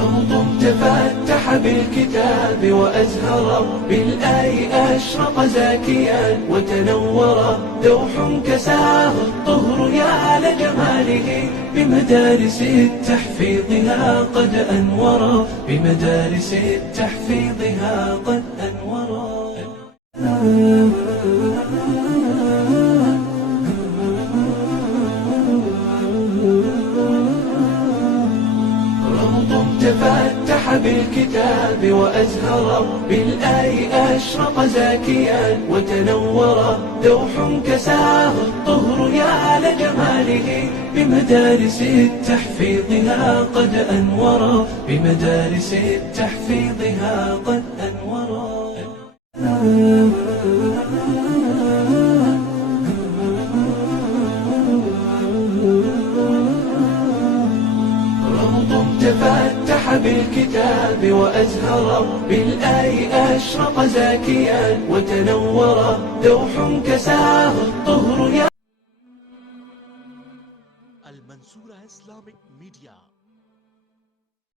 روض تفتح بالكتاب وأزهر بالآي أشرق زاكيا وتنور دوح كساه الطهر يا لجماله بمدارس التحفيظها قد أنور بمدارس التحفيظها قد أنور روض تفتح بالكتاب وأزهر بالآي أشرق زاكيا وتنور دوح كساه الطهر يا لجماله بمدارس التحفيظها قد أنور بمدارس التحفيظها قد أنور روض تفتح بالكتاب وأزهر بالآي أشرق زاكيا وتنور دوح كساه الطهر يا المنصورة إسلاميك ميديا